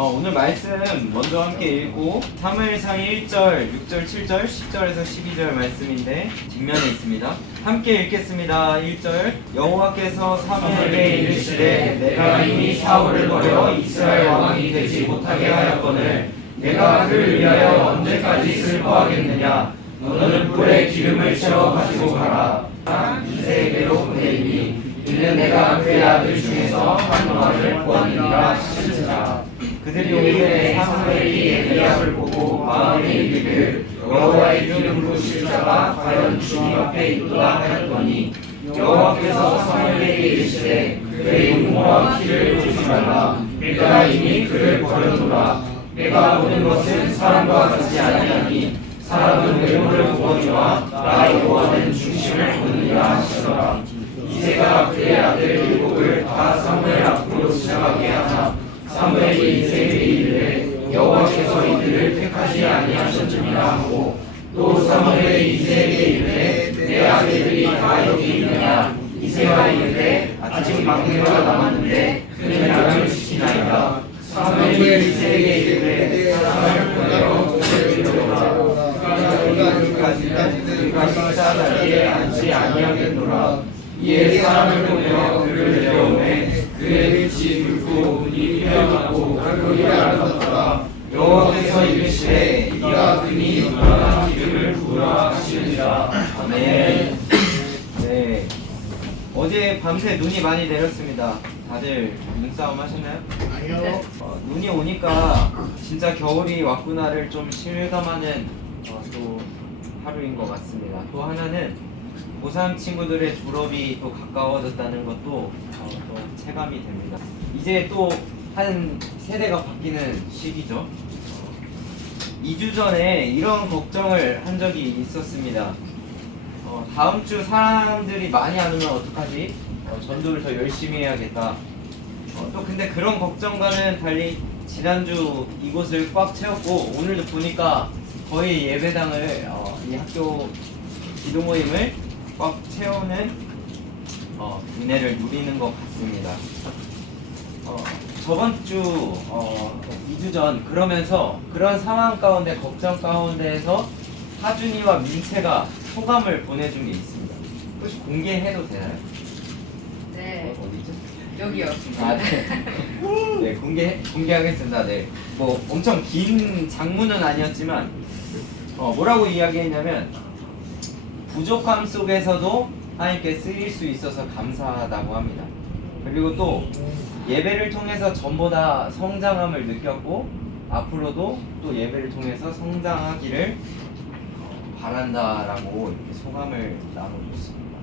오늘 말씀 먼저 함께 읽고 사무엘상 1절, 6절, 7절, 10절에서 12절 말씀인데 뒷면에 있습니다. 함께 읽겠습니다. 1절 여호와께서 사무엘에게 이르시되 내가 이미 사울을 버려 이스라엘 왕이 되지 못하게 하였거늘 내가 그를 위하여 언제까지 슬퍼하겠느냐. 너는 뿔에 기름을 채워 가지고 가라. 이새에게로 보내리니 이는 내가 그의 아들 중에서 한 노아를 보았느니라 하시니라. 그들이 오기에 사무엘이 엘리압을 보고 마음에 이르기를 여호와의 기름 부으실 자가 과연 주님 앞에 있도다 하였더니 여호와께서 사무엘에게 이르시되 그의 용모와 키를 보지 말라. 내가 이미 그를 버려두라. 내가 보는 것은 사람과 같지 아니하니 사람은 외모를 보거니와 나 여호와는 중심을 보느니라 하시더라. 이새가 그의 아들 일곱을 다 사무엘 앞으로 지나가게 하나 사무엘이 이새에게 이르되 여호와께서 이들을 택하지 아니하셨느니라 하고 또 사무엘이 이새에게 이르되 내 아들들이 다 여기 있느냐. 이새가 이르되 아직 막내가 남았는데 그는 나를 지키나이다. 사무엘이 이새에게 이르되 사람을 보내어 그를 데려오라. 그가 식사 자리에 앉지 아니하겠노라. 이에 사람을 보내어 그를 데려오매 그의 빛이 붉고 눈이 휘어나고 얼굴이 아름답더라. 여호와께서 이르시되 이가 그니 너나 기름을 부으라 하시니라. 아멘. 네. 어제 밤새 눈이 많이 내렸습니다. 다들 눈싸움 하셨나요? 아니요. 눈이 오니까 진짜 겨울이 왔구나를 좀 실감하는 또 하루인 것 같습니다. 또 하나는 고3 친구들의 졸업이 또 가까워졌다는 것도 또 체감이 됩니다. 이제 또 한 세대가 바뀌는 시기죠. 2주 전에 이런 걱정을 한 적이 있었습니다. 다음 주 사람들이 많이 안 오면 어떡하지? 전도를 더 열심히 해야겠다. 또 근데 그런 걱정과는 달리 지난주 이곳을 꽉 채웠고 오늘도 보니까 거의 예배당을 이 학교 기도 모임을 꽉 채우는 은혜를 누리는 것 같습니다. 저번 주 2주 전 그러면서 그런 상황 가운데 걱정 가운데에서 하준이와 민채가 소감을 보내준 게 있습니다. 혹시 공개해도 되나요? 네. 어디죠? 여기요. 아, 네. 네, 공개하겠습니다. 네. 뭐 엄청 긴 장문은 아니었지만 뭐라고 이야기했냐면 부족함 속에서도 하나님께 쓰일 수 있어서 감사하다고 합니다. 그리고 또 예배를 통해서 전보다 성장함을 느꼈고 앞으로도 또 예배를 통해서 성장하기를 바란다라고 이렇게 소감을 나눠줬습니다.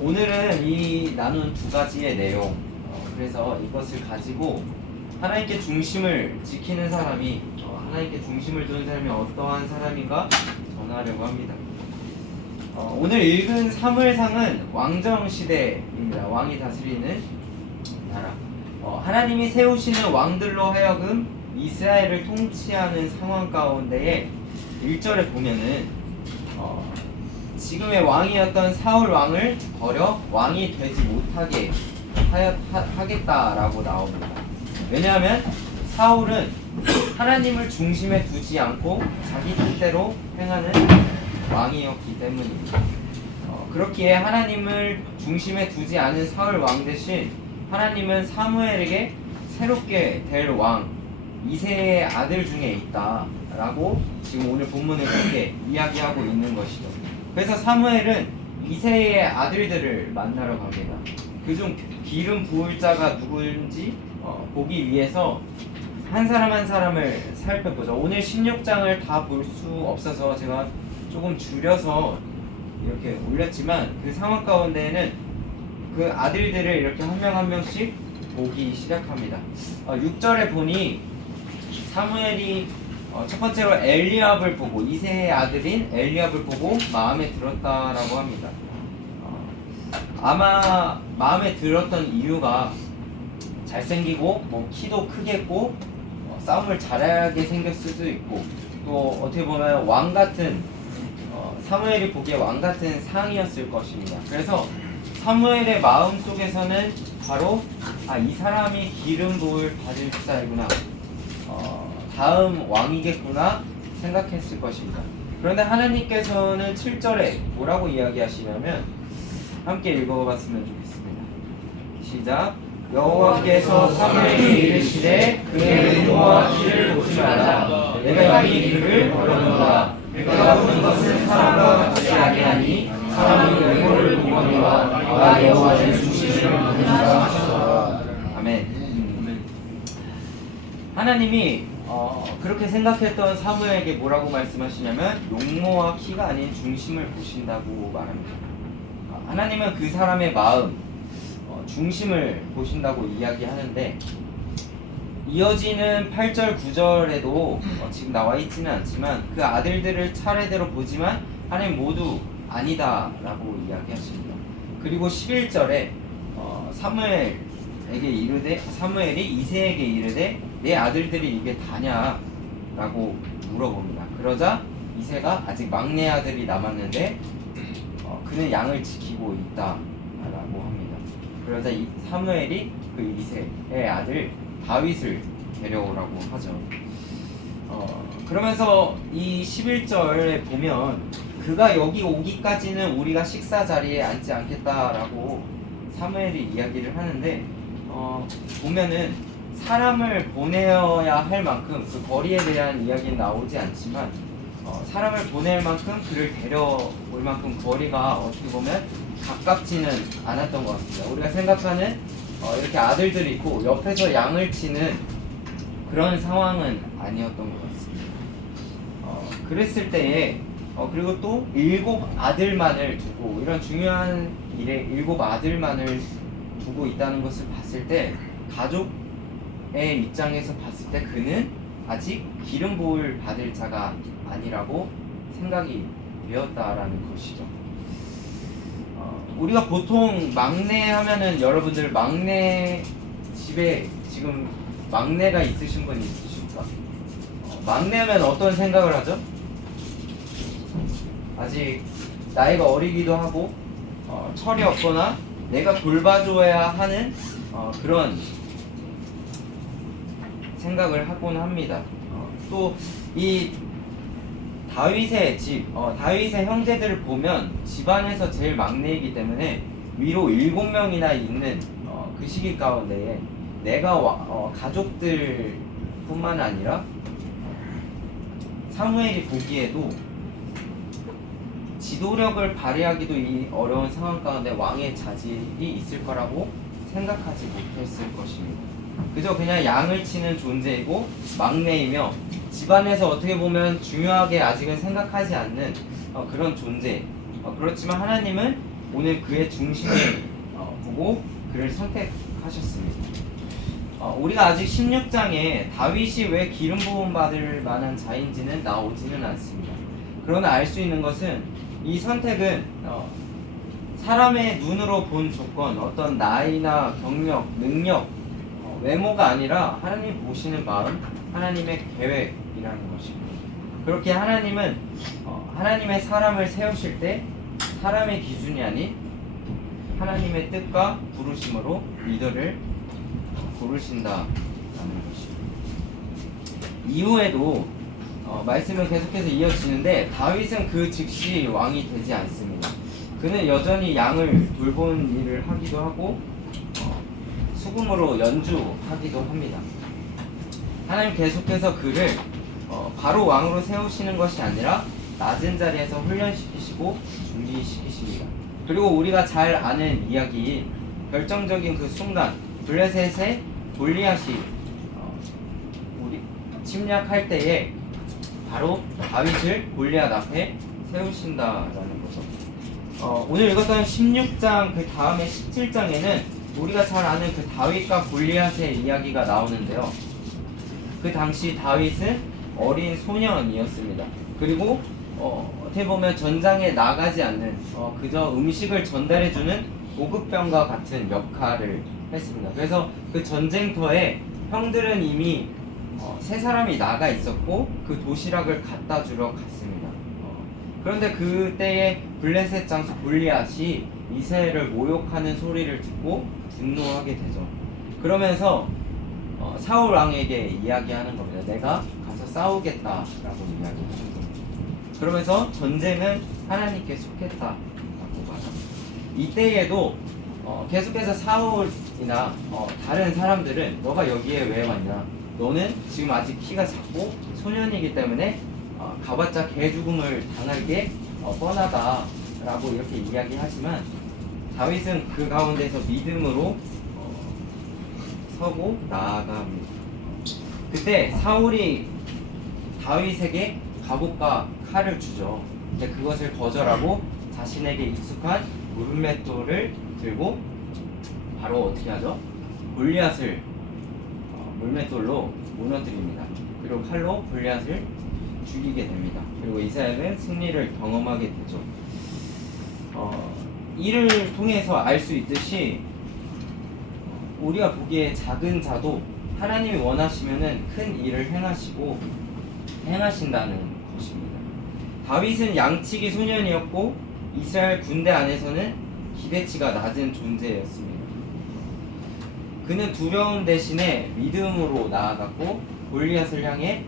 오늘은 이 나눈 두 가지의 내용, 그래서 이것을 가지고 하나님께 중심을 지키는 사람이 하나님께 중심을 두는 사람이 어떠한 사람인가 전하려고 합니다. 오늘 읽은 사무엘상은 왕정 시대입니다. 왕이 다스리는 나라. 하나님이 세우시는 왕들로 하여금 이스라엘을 통치하는 상황 가운데에 1절에 보면은 지금의 왕이었던 사울 왕을 버려 왕이 되지 못하게 하겠다라고 나옵니다. 왜냐하면 사울은 하나님을 중심에 두지 않고 자기 뜻대로 행하는 왕이었기 때문입니다. 그렇기에 하나님을 중심에 두지 않은 사울 왕 대신 하나님은 사무엘에게 새롭게 될 왕 이새의 아들 중에 있다라고 지금 오늘 본문을 그렇게 이야기하고 있는 것이죠. 그래서 사무엘은 이새의 아들들을 만나러 갑니다. 그중 기름 부을 자가 누구인지 보기 위해서 한 사람 한 사람을 살펴보죠. 오늘 16장을 다 볼 수 없어서 제가 조금 줄여서 이렇게 올렸지만 그 상황 가운데에는 그 아들들을 이렇게 한 명 한 명씩 보기 시작합니다. 6절에 보니 사무엘이 첫 번째로 엘리압을 보고 이새의 아들인 엘리압을 보고 마음에 들었다라고 합니다. 아마 마음에 들었던 이유가 잘생기고 뭐 키도 크겠고 싸움을 잘하게 생겼을 수도 있고 또 어떻게 보면 왕 같은 사무엘이 보기에 왕 같은 상이었을 것입니다. 그래서 사무엘의 마음 속에서는 바로 이 사람이 기름 부을 받을 자이구나, 다음 왕이겠구나 생각했을 것입니다. 그런데 하나님께서는 7절에 뭐라고 이야기하시냐면, 함께 읽어봤으면 좋겠습니다. 시작. 여호와께서 사무엘에게 이르시되 그의 눈과 귀를 보지 말라. 내가 이미 그를 버렸노라. 내가 보는 것은 사람과 같지 아니하니 사람이 외모를 보거니와 나 여호와의 중심을 모르니라 하셨더라. 아멘. 하나님이 그렇게 생각했던 사무엘에게 뭐라고 말씀하시냐면, 용모와 키가 아닌 중심을 보신다고 말합니다. 하나님은 그 사람의 마음, 중심을 보신다고 이야기하는데, 이어지는 8절 9절에도 지금 나와 있지는 않지만 그 아들들을 차례대로 보지만 하나님 모두 아니다 라고 이야기하십니다. 그리고 11절에 사무엘이 이새에게 이르되 내 아들들이 이게 다냐 라고 물어봅니다. 그러자 이새가 아직 막내 아들이 남았는데 그는 양을 지키고 있다 라고 합니다. 그러자 사무엘이 그 이새의 아들 다윗을 데려오라고 하죠. 그러면서 이 11절에 보면 그가 여기 오기까지는 우리가 식사 자리에 앉지 않겠다라고 사무엘이 이야기를 하는데, 보면은 사람을 보내어야 할 만큼 그 거리에 대한 이야기는 나오지 않지만 사람을 보낼 만큼 그를 데려올 만큼 거리가 어떻게 보면 가깝지는 않았던 것 같습니다. 우리가 생각하는 이렇게 아들들이 있고 옆에서 양을 치는 그런 상황은 아니었던 것 같습니다. 그랬을 때에 그리고 또 7 아들만을 두고, 이런 중요한 일에 7 아들만을 두고 있다는 것을 봤을 때, 가족의 입장에서 봤을 때 그는 아직 기름 부을 받을 자가 아니라고 생각이 되었다라는 것이죠. 우리가 보통 막내 하면은, 여러분들 막내 집에 지금 막내가 있으신 분 있으십니까? 막내 하면 어떤 생각을 하죠? 아직 나이가 어리기도 하고 철이 없거나 내가 돌봐줘야 하는 그런 생각을 하곤 합니다. 또 이 다윗의 집, 다윗의 형제들을 보면 집안에서 제일 막내이기 때문에 위로 7명이나 있는 그 시기 가운데에 내가 가족들 뿐만 아니라 사무엘이 보기에도 지도력을 발휘하기도 이 어려운 상황 가운데 왕의 자질이 있을 거라고 생각하지 못했을 것입니다. 그저 그냥 양을 치는 존재이고 막내이며 집안에서 어떻게 보면 중요하게 아직은 생각하지 않는 그런 존재. 그렇지만 하나님은 오늘 그의 중심을 보고 그를 선택하셨습니다. 우리가 아직 16장에 다윗이 왜 기름 부음 받을 만한 자인지는 나오지는 않습니다. 그러나 알 수 있는 것은 이 선택은 사람의 눈으로 본 조건, 어떤 나이나 경력, 능력, 외모가 아니라 하나님 보시는 마음, 하나님의 계획이라는 것입니다. 그렇게 하나님은 하나님의 사람을 세우실 때 사람의 기준이 아닌 하나님의 뜻과 부르심으로 리더를 고르신다라는 것입니다. 이후에도 말씀은 계속해서 이어지는데, 다윗은 그 즉시 왕이 되지 않습니다. 그는 여전히 양을 돌보는 일을 하기도 하고 수금으로 연주하기도 합니다. 하나님 계속해서 그를 바로 왕으로 세우시는 것이 아니라 낮은 자리에서 훈련시키시고 준비시키십니다. 그리고 우리가 잘 아는 이야기인 결정적인 그 순간, 블레셋의 골리앗이 침략할 때에 바로 다윗을 골리앗 앞에 세우신다라는 거죠. 오늘 읽었던 16장 그 다음에 17장에는 우리가 잘 아는 그 다윗과 골리앗의 이야기가 나오는데요. 그 당시 다윗은 어린 소년이었습니다. 그리고 어떻게 보면 전장에 나가지 않는 그저 음식을 전달해주는 보급병과 같은 역할을 했습니다. 그래서 그 전쟁터에 형들은 이미 세 사람이 나가 있었고 그 도시락을 갖다 주러 갔습니다. 그런데 그때에 블레셋 장수 골리앗이 이스라엘을 모욕하는 소리를 듣고 분노하게 되죠. 그러면서 사울 왕에게 이야기하는 겁니다. 내가 가서 싸우겠다라고 이야기하는 겁니다. 그러면서 전쟁은 하나님께 속했다라고 말합니다. 이때에도 계속해서 사울이나 다른 사람들은 너가 여기에 왜 왔냐? 너는 지금 아직 키가 작고 소년이기 때문에 가봤자 개죽음을 당할 게 뻔하다라고 이렇게 이야기하지만 다윗은 그 가운데서 믿음으로 서고 나아갑니다. 그때 사울이 다윗에게 갑옷과 칼을 주죠. 근데 그것을 거절하고 자신에게 익숙한 물맷돌을 들고 바로 어떻게 하죠? 골리앗을 물맷돌로 무너뜨립니다. 그리고 칼로 골리앗을 죽이게 됩니다. 그리고 이스라엘은 승리를 경험하게 되죠. 이를 통해서 알 수 있듯이 우리가 보기에 작은 자도 하나님이 원하시면은 큰 일을 행하신다는 것입니다. 다윗은 양치기 소년이었고 이스라엘 군대 안에서는 기대치가 낮은 존재였습니다. 그는 두려움 대신에 믿음으로 나아갔고 골리앗을 향해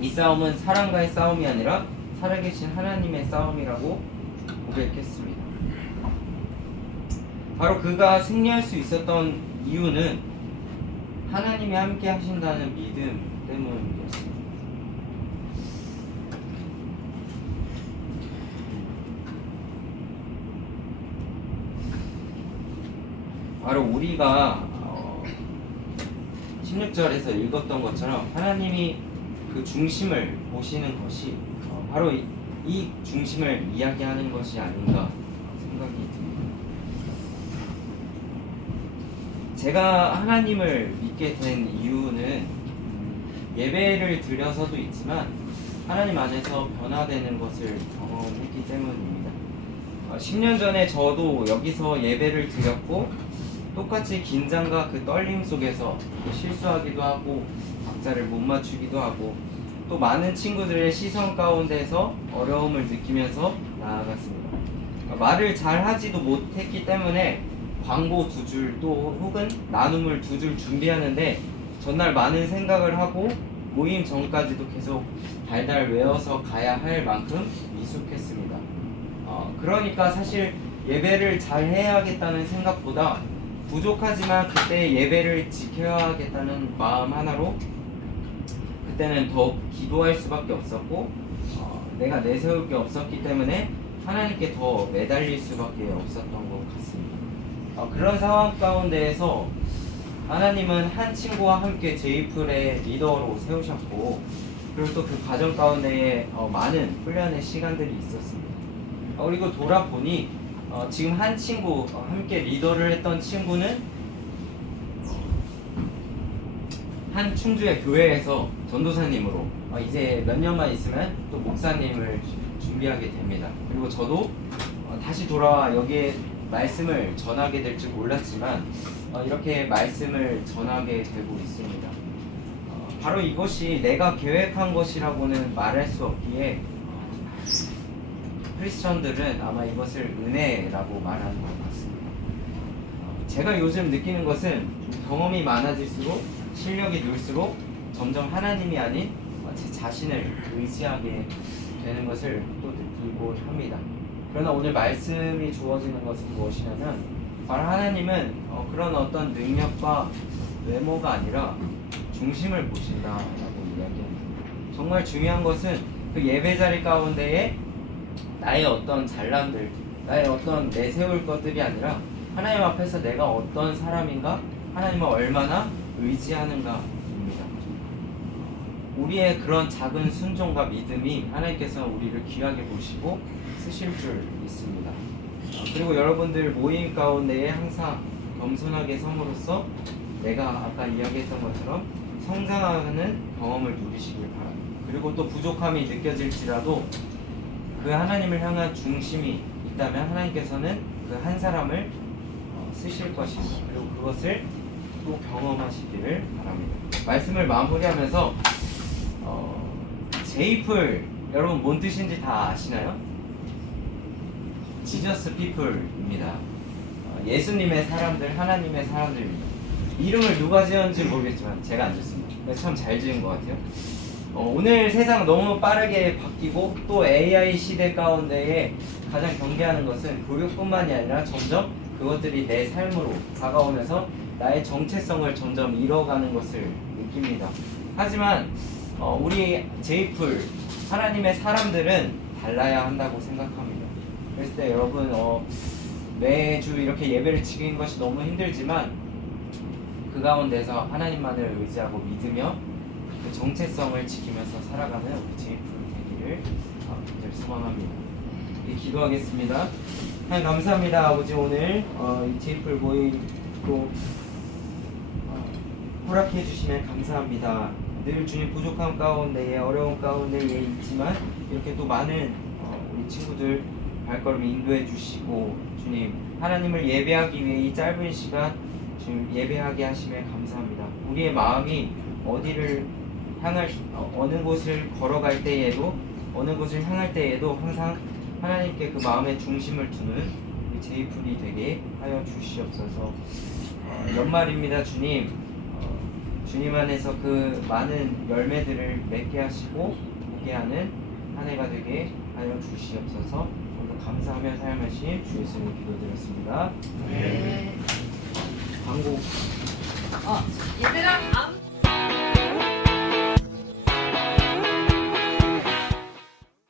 이 싸움은 사람과의 싸움이 아니라 살아계신 하나님의 싸움이라고 고백했습니다. 바로 그가 승리할 수 있었던 이유는 하나님이 함께 하신다는 믿음 때문이었습니다. 바로 우리가 16절에서 읽었던 것처럼 하나님이 그 중심을 보시는 것이 바로 이 중심을 이야기하는 것이 아닌가 생각이 듭니다. 제가 하나님을 믿게 된 이유는 예배를 드려서도 있지만 하나님 안에서 변화되는 것을 경험했기 때문입니다. 10년 전에 저도 여기서 예배를 드렸고 똑같이 긴장과 그 떨림 속에서 실수하기도 하고 박자를 못 맞추기도 하고 또 많은 친구들의 시선 가운데서 어려움을 느끼면서 나아갔습니다. 말을 잘 하지도 못했기 때문에 광고 2줄 또 혹은 나눔을 2줄 준비하는데 전날 많은 생각을 하고 모임 전까지도 계속 달달 외워서 가야 할 만큼 미숙했습니다. 그러니까 사실 예배를 잘 해야겠다는 생각보다 부족하지만 그때 예배를 지켜야겠다는 마음 하나로 그때는 더욱 기도할 수밖에 없었고 내가 내세울 게 없었기 때문에 하나님께 더 매달릴 수밖에 없었던 것 같습니다. 그런 상황 가운데에서 하나님은 한 친구와 함께 제이플의 리더로 세우셨고 그리고 또 그 과정 가운데에 많은 훈련의 시간들이 있었습니다. 그리고 돌아보니 지금 한 친구 함께 리더를 했던 친구는 한 충주의 교회에서 전도사님으로 이제 몇 년만 있으면 또 목사님을 준비하게 됩니다. 그리고 저도 다시 돌아와 여기에 말씀을 전하게 될 줄 몰랐지만 이렇게 말씀을 전하게 되고 있습니다. 바로 이것이 내가 계획한 것이라고는 말할 수 없기에 크리스천들은 아마 이것을 은혜라고 말하는 것 같습니다. 제가 요즘 느끼는 것은 경험이 많아질수록 실력이 늘수록 점점 하나님이 아닌 제 자신을 의지하게 되는 것을 또 느끼고 합니다. 그러나 오늘 말씀이 주어지는 것은 무엇이냐면 바로 하나님은 그런 어떤 능력과 외모가 아니라 중심을 보신다라고 이야기합니다. 정말 중요한 것은 그 예배 자리 가운데에 나의 어떤 잘남들, 나의 어떤 내세울 것들이 아니라 하나님 앞에서 내가 어떤 사람인가, 하나님을 얼마나 의지하는가입니다. 우리의 그런 작은 순종과 믿음이 하나님께서 우리를 귀하게 보시고 쓰실 줄 믿습니다. 그리고 여러분들 모임 가운데에 항상 겸손하게 섬으로써 내가 아까 이야기했던 것처럼 성장하는 경험을 누리시길 바랍니다. 그리고 또 부족함이 느껴질지라도 그 하나님을 향한 중심이 있다면 하나님께서는 그 한 사람을 쓰실 것입니다. 그리고 그것을 또 경험하시기를 바랍니다. 말씀을 마무리하면서 제이플 여러분 뭔 뜻인지 다 아시나요? 지저스 피플입니다. 예수님의 사람들, 하나님의 사람들입니다. 이름을 누가 지었는지 모르겠지만 제가 안 지었습니다. 근데 참 잘 지은 것 같아요. 오늘 세상 너무 빠르게 바뀌고 또 AI 시대 가운데에 가장 경계하는 것은 교육뿐만이 아니라 점점 그것들이 내 삶으로 다가오면서 나의 정체성을 점점 잃어가는 것을 느낍니다. 하지만 우리 제이풀 하나님의 사람들은 달라야 한다고 생각합니다. 그랬을 때 여러분 매주 이렇게 예배를 지키는 것이 너무 힘들지만 그 가운데서 하나님만을 의지하고 믿으며 그 정체성을 지키면서 살아가는 우리 제이풀 되기를 간절히 소망합니다. 네, 기도하겠습니다. 하나님 감사합니다. 아버지 오늘 이 제이풀 모임 또 허락해 주시면 감사합니다. 늘 주님 부족함 가운데에 어려움 가운데에 있지만 이렇게 또 많은 우리 친구들 발걸음 인도해 주시고 주님 하나님을 예배하기 위해 이 짧은 시간 주님 예배하게 하시면 감사합니다. 우리의 마음이 어디를 향할 어느 곳을 걸어갈 때에도 어느 곳을 향할 때에도 항상 하나님께 그 마음의 중심을 두는 우리 제이풀이 되게 하여 주시옵소서. 연말입니다 주님. 주님 안에서 그 많은 열매들을 맺게 하시고 보게 하는 한 해가 되게 하여 주시옵소서. 오늘 감사하며 사용하신 주 예수님 기도드렸습니다. 네. 광고. 예배